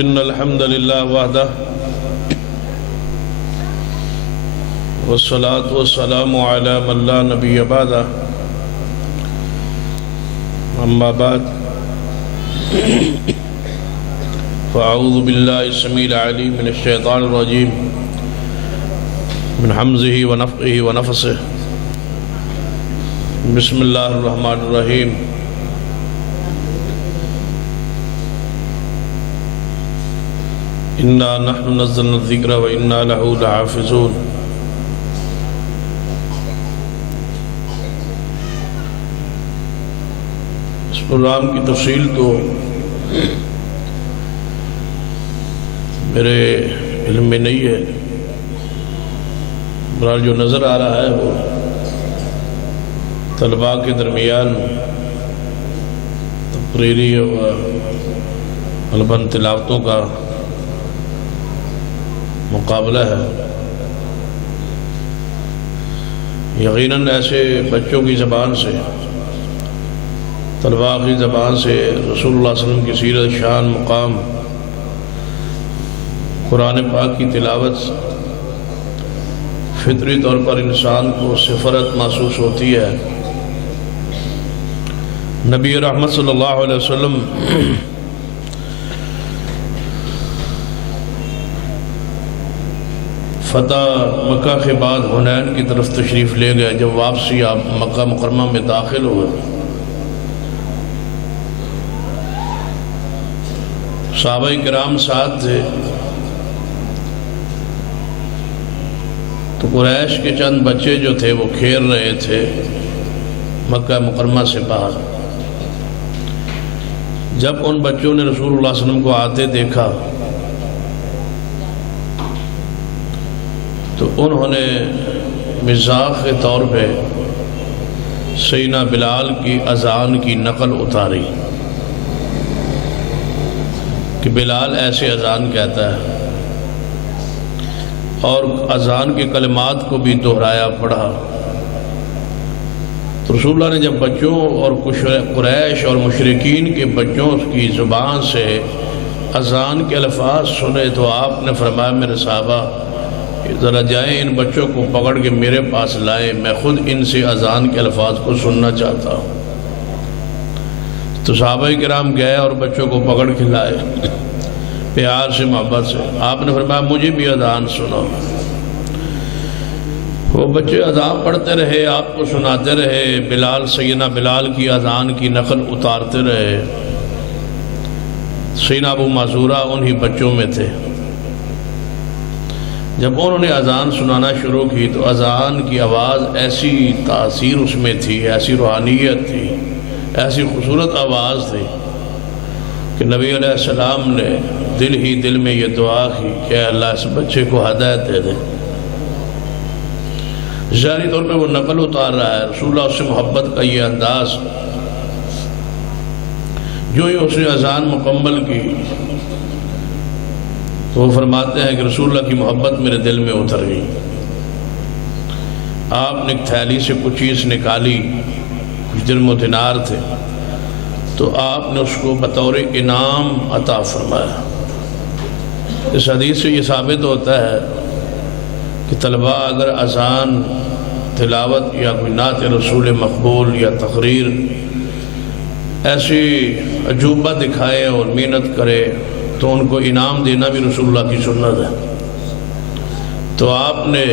إن الحمد لله وحده والصلاة والسلام على من لا نبي بعده أما بعد فأعوذ بالله السميع العليم من الشيطان الرجيم من حمزه ونفخه ونفثه بسم الله الرحمن الرحيم إنا نحن نزلنا الذكر وإنا له لحافظون اس پروگرام کی تفصیل تو میرے علم میں نہیں ہے، بہرحال جو نظر آ رہا ہے وہ طلباء کے درمیان تقریری و غالباً تلاوتوں کا مقابلہ ہے۔ یقیناً ایسے بچوں کی زبان سے، طلباء کی زبان سے رسول اللہ صلی اللہ علیہ وسلم کی سیرت، شان، مقام، قرآن پاک کی تلاوت فطری طور پر انسان کو سفرت محسوس ہوتی ہے۔ نبی رحمت صلی اللہ علیہ وسلم فتح مکہ کے بعد حنین کی طرف تشریف لے گئے۔ جب واپسی آپ مکہ مکرمہ میں داخل ہوئے، صحابہ کرام ساتھ تھے، تو قریش کے چند بچے جو تھے وہ کھیل رہے تھے مکہ مکرمہ سے باہر۔ جب ان بچوں نے رسول اللہ صلی اللہ علیہ وسلم کو آتے دیکھا تو انہوں نے مزاح کے طور پہ سیدنا بلال کی اذان کی نقل اتاری کہ بلال ایسے اذان کہتا ہے، اور اذان کے کلمات کو بھی دہرایا پڑھا۔ تو رسول اللہ نے جب بچوں اور قریش اور مشرکین کے بچوں کی زبان سے اذان کے الفاظ سنے تو آپ نے فرمایا میرے صحابہ ذرا جائیں ان بچوں کو پکڑ کے میرے پاس لائیں، میں خود ان سے اذان کے الفاظ کو سننا چاہتا ہوں۔ تو صحابہ کرام گئے اور بچوں کو پکڑ کے لائے پیار سے، محبت سے۔ آپ نے فرمایا مجھے بھی اذان سنو۔ وہ بچے اذان پڑھتے رہے، آپ کو سناتے رہے، بلال، سیدنا بلال کی اذان کی نقل اتارتے رہے۔ سیدنا ابو معذورہ انہی بچوں میں تھے۔ جب انہوں نے اذان سنانا شروع کی تو اذان کی آواز ایسی تاثیر اس میں تھی، ایسی روحانیت تھی، ایسی خوبصورت آواز تھی کہ نبی علیہ السلام نے دل ہی دل میں یہ دعا کی کہ اے اللہ اس بچے کو ہدایت دے دے۔ ظاہری طور پہ وہ نقل اتار رہا ہے، رسول اللہ سے محبت کا یہ انداز۔ جو ہی اس نے اذان مکمل کی تو وہ فرماتے ہیں کہ رسول اللہ کی محبت میرے دل میں اتر گئی۔ آپ نے ایک تھیلی سے کچھ چیز نکالی، کچھ درہم و دینار تھے، تو آپ نے اس کو بطور انعام عطا فرمایا۔ اس حدیث سے یہ ثابت ہوتا ہے کہ طلباء اگر اذان، تلاوت یا کوئی نعت رسول مقبول یا تقریر ایسی عجوبہ دکھائے اور محنت کرے تو ان کو انعام دینا بھی رسول اللہ کی سنت ہے۔ تو آپ نے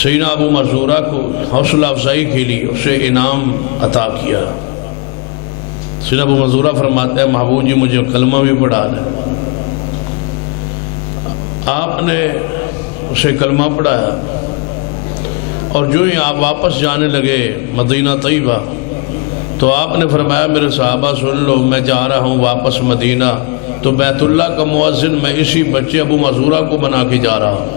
سیدنا ابو معذورہ کو حوصلہ افزائی کے لیے اسے انعام عطا کیا۔ سیدنا ابو معذورہ فرماتے ہیں محبوب جی مجھے کلمہ بھی پڑھا دیں۔ آپ نے اسے کلمہ پڑھایا، اور جو ہی آپ واپس جانے لگے مدینہ طیبہ تو آپ نے فرمایا میرے صحابہ سن لو، میں جا رہا ہوں واپس مدینہ، تو بیت اللہ کا مؤذن میں اسی بچے ابو معذورہ کو بنا کے جا رہا ہوں۔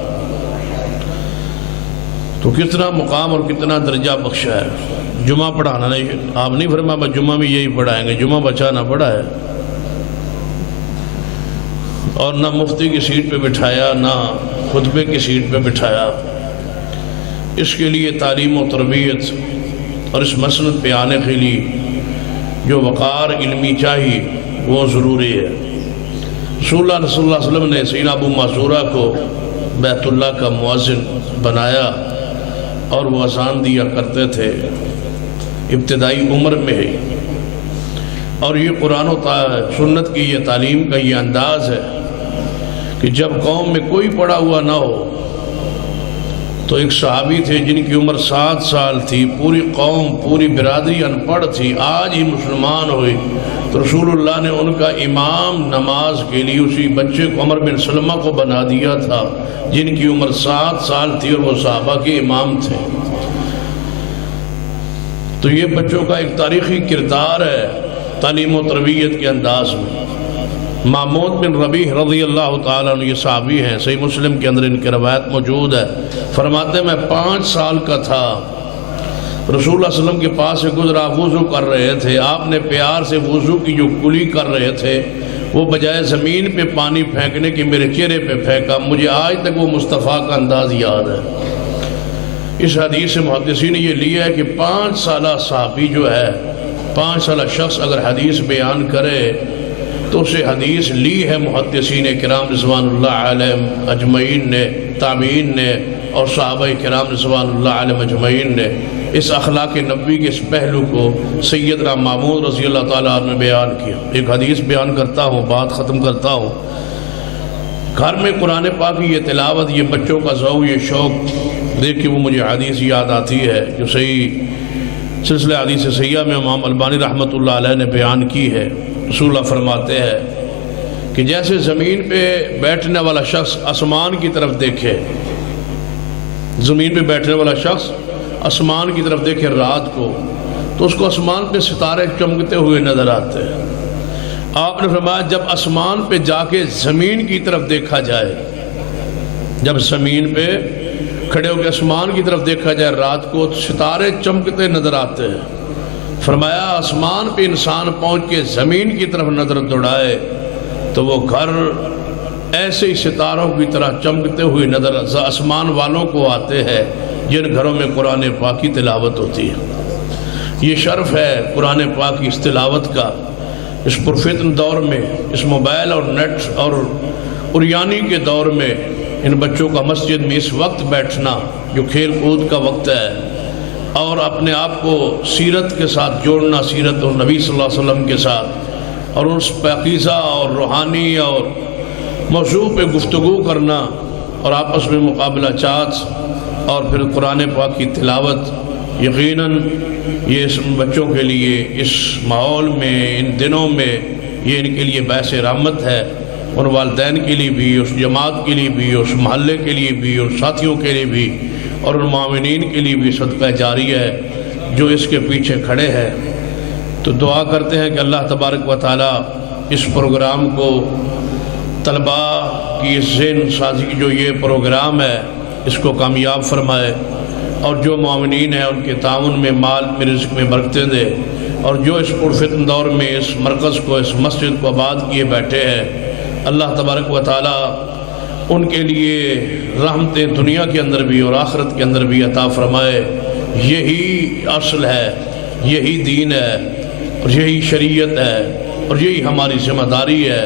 تو کتنا مقام اور کتنا درجہ بخشا ہے۔ جمعہ پڑھانا نہیں، آپ نہیں فرمایا بس جمعہ میں یہی پڑھائیں گے، جمعہ بچانا پڑا ہے، اور نہ مفتی کی سیٹ پہ بٹھایا، نہ خطبے کی سیٹ پہ بٹھایا۔ اس کے لیے تعلیم و تربیت اور اس مسند پہ آنے کے لیے جو وقار علمی چاہیے وہ ضروری ہے۔ رسول اللہ صلی اللہ علیہ وسلم نے سیدنا ابو معذورہ کو بیت اللہ کا مؤذن بنایا اور وہ اذان دیا کرتے تھے ابتدائی عمر میں ہی. اور یہ قرآن و سنت کی یہ تعلیم کا یہ انداز ہے کہ جب قوم میں کوئی پڑھا ہوا نہ ہو تو ایک صحابی تھے جن کی عمر 7 سال تھی، پوری قوم پوری برادری ان پڑھ تھی، آج ہی مسلمان ہوئی، تو رسول اللہ نے ان کا امام نماز کے لیے اسی بچے کو عمر بن سلمہ کو بنا دیا تھا جن کی عمر 7 سال تھی اور وہ صحابہ کے امام تھے. تو یہ بچوں کا ایک تاریخی کردار ہے تعلیم و تربیت کے انداز میں. معمود بن ربیع رضی اللہ تعالیٰ عنہ یہ صحابی ہیں، صحیح مسلم کے اندر ان کی روایت موجود ہے. فرماتے میں 5 سال کا تھا، رسول اللہ صلی اللہ علیہ وسلم کے پاس سے گزرا، وضو کر رہے تھے، آپ نے پیار سے وضو کی جو کلی کر رہے تھے وہ بجائے زمین پہ پانی پھینکنے کے میرے چہرے پہ پھینکا. مجھے آج تک وہ مصطفیٰ کا انداز یاد ہے. اس حدیث سے محدثین نے یہ لیا ہے کہ 5 سالہ صحابی جو ہے، 5 سالہ شخص اگر حدیث بیان کرے تو اسے حدیث لی ہے محدثین کرام رضوان اللہ علیہم اجمعین نے، تابعین نے اور صحابہ کرام رضوان اللہ علیہم اجمعین نے. اس اخلاق نبی کے اس پہلو کو سیدنا معمود رضی اللہ تعالیٰ عنہ نے بیان کیا. ایک حدیث بیان کرتا ہوں، بات ختم کرتا ہوں. گھر میں قرآن پاک کی یہ تلاوت، یہ بچوں کا ذوق، یہ شوق دیکھ کے وہ مجھے حدیث یاد آتی ہے جو صحیح سلسلہ حدیث صحیحہ میں امام البانی رحمۃ اللہ علیہ نے بیان کی ہے. رسول اللہ فرماتے ہیں کہ جیسے زمین پہ بیٹھنے والا شخص آسمان کی طرف دیکھے، زمین پہ بیٹھنے والا شخص آسمان کی طرف دیکھے رات کو تو اس کو آسمان پہ ستارے چمکتے ہوئے نظر آتے ہیں. آپ نے فرمایا جب آسمان پہ جا کے زمین کی طرف دیکھا جائے، جب زمین پہ کھڑے ہو کے آسمان کی طرف دیکھا جائے رات کو تو ستارے چمکتے نظر آتے ہیں. فرمایا آسمان پہ انسان پہنچ کے زمین کی طرف نظر دوڑائے تو وہ گھر ایسے ہی ستاروں کی طرح چمکتے ہوئے نظر آسمان والوں کو آتے ہیں جن گھروں میں قرآن پاک کی تلاوت ہوتی ہے. یہ شرف ہے قرآن پاک کی اس تلاوت کا. اس پرفتن دور میں، اس موبائل اور نیٹ اور اریانی کے دور میں ان بچوں کا مسجد میں اس وقت بیٹھنا جو کھیل کود کا وقت ہے اور اپنے آپ کو سیرت کے ساتھ جوڑنا، سیرت اور نبی صلی اللہ علیہ وسلم کے ساتھ، اور اس پاکیزہ اور روحانی اور موضوع پہ گفتگو کرنا اور آپس میں مقابلہ چات اور پھر قرآن پاک کی تلاوت، یقیناً یہ اس بچوں کے لیے اس ماحول میں ان دنوں میں یہ ان کے لیے باعث رحمت ہے. ان والدین کے لیے بھی، اس جماعت کے لیے بھی، اس محلے کے لیے بھی، اور ساتھیوں کے لیے بھی، اور ان معاونین کے لیے بھی صدقہ جاریہ ہے جو اس کے پیچھے کھڑے ہیں. تو دعا کرتے ہیں کہ اللہ تبارک و تعالی اس پروگرام کو، طلباء کی اس ذہن سازی جو یہ پروگرام ہے اس کو کامیاب فرمائے، اور جو معاونین ہیں ان کے تعاون میں مال میں رزق میں برکتیں دے، اور جو اس پرفتن دور میں اس مرکز کو، اس مسجد کو آباد کیے بیٹھے ہیں، اللہ تبارک و تعالی ان کے لیے رحمتیں دنیا کے اندر بھی اور آخرت کے اندر بھی عطا فرمائے. یہی اصل ہے، یہی دین ہے، اور یہی شریعت ہے، اور یہی ہماری ذمہ داری ہے،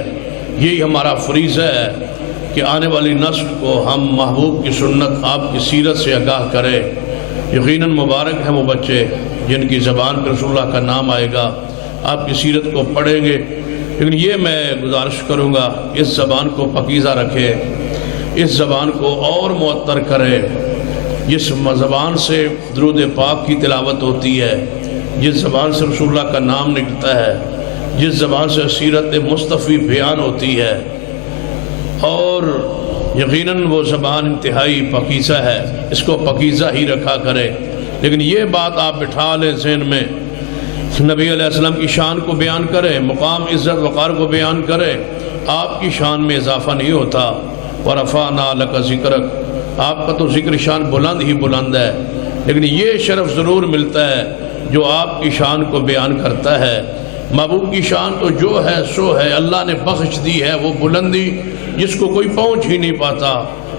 یہی ہمارا فریضہ ہے کہ آنے والی نسل کو ہم محبوب کی سنت، آپ کی سیرت سے آگاہ کریں. یقیناً مبارک ہیں وہ بچے جن کی زبان پر رسول اللہ کا نام آئے گا، آپ کی سیرت کو پڑھیں گے. لیکن یہ میں گزارش کروں گا اس زبان کو پاکیزہ رکھے، اس زبان کو اور معطر کرے. جس زبان سے درود پاک کی تلاوت ہوتی ہے، جس زبان سے رسول اللہ کا نام نکلتا ہے، جس زبان سے سیرت مصطفی بیان ہوتی ہے، اور یقیناً وہ زبان انتہائی پاکیزہ ہے، اس کو پاکیزہ ہی رکھا کرے. لیکن یہ بات آپ بٹھا لیں ذہن میں، نبی علیہ السلام کی شان کو بیان کریں، مقام عزت وقار کو بیان کریں. آپ کی شان میں اضافہ نہیں ہوتا. وَرَفَعْنَا لَكَ ذِكْرَكَ، آپ کا تو ذکر شان بلند ہی بلند ہے، لیکن یہ شرف ضرور ملتا ہے جو آپ کی شان کو بیان کرتا ہے. محبوب کی شان تو جو ہے سو ہے، اللہ نے بخش دی ہے وہ بلندی جس کو کوئی پہنچ ہی نہیں پاتا.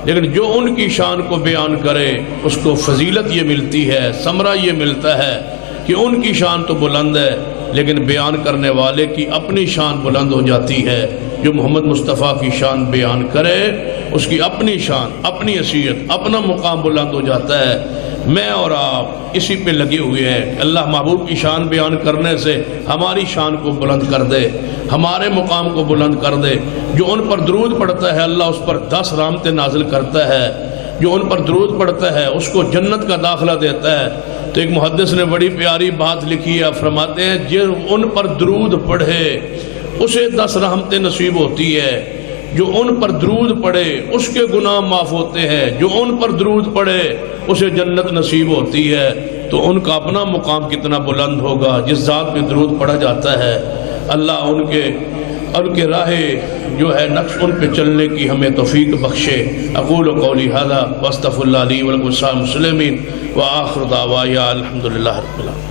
لیکن جو ان کی شان کو بیان کرے اس کو فضیلت یہ ملتی ہے، ثمرہ یہ ملتا ہے کہ ان کی شان تو بلند ہے لیکن بیان کرنے والے کی اپنی شان بلند ہو جاتی ہے. جو محمد مصطفیٰ کی شان بیان کرے اس کی اپنی شان، اپنی حیثیت، اپنا مقام بلند ہو جاتا ہے۔ میں اور آپ اسی پہ لگے ہوئے ہیں کہ اللہ محبوب کی شان بیان کرنے سے ہماری شان کو بلند کر دے، ہمارے مقام کو بلند کر دے۔ جو ان پر درود پڑھتا ہے اللہ اس پر 10 رحمتیں نازل کرتا ہے، جو ان پر درود پڑھتا ہے اس کو جنت کا داخلہ دیتا ہے۔ تو ایک محدث نے بڑی پیاری بات لکھی ہے، فرماتے ہیں جو ان پر درود پڑھے اسے 10 رحمتیں نصیب ہوتی ہے، جو ان پر درود پڑھے اس کے گناہ معاف ہوتے ہیں، جو ان پر درود پڑھے اسے جنت نصیب ہوتی ہے۔ تو ان کا اپنا مقام کتنا بلند ہوگا جس ذات پہ درود پڑھا جاتا ہے۔ اللہ ان کے راہ جو ہے نقش ان پہ چلنے کی ہمیں توفیق بخشے۔ اقول قولی ھذا واستغفر اللہ لی ولکم ولسائر المسلمین وآخر دعوایا الحمدللہ رب العالمین۔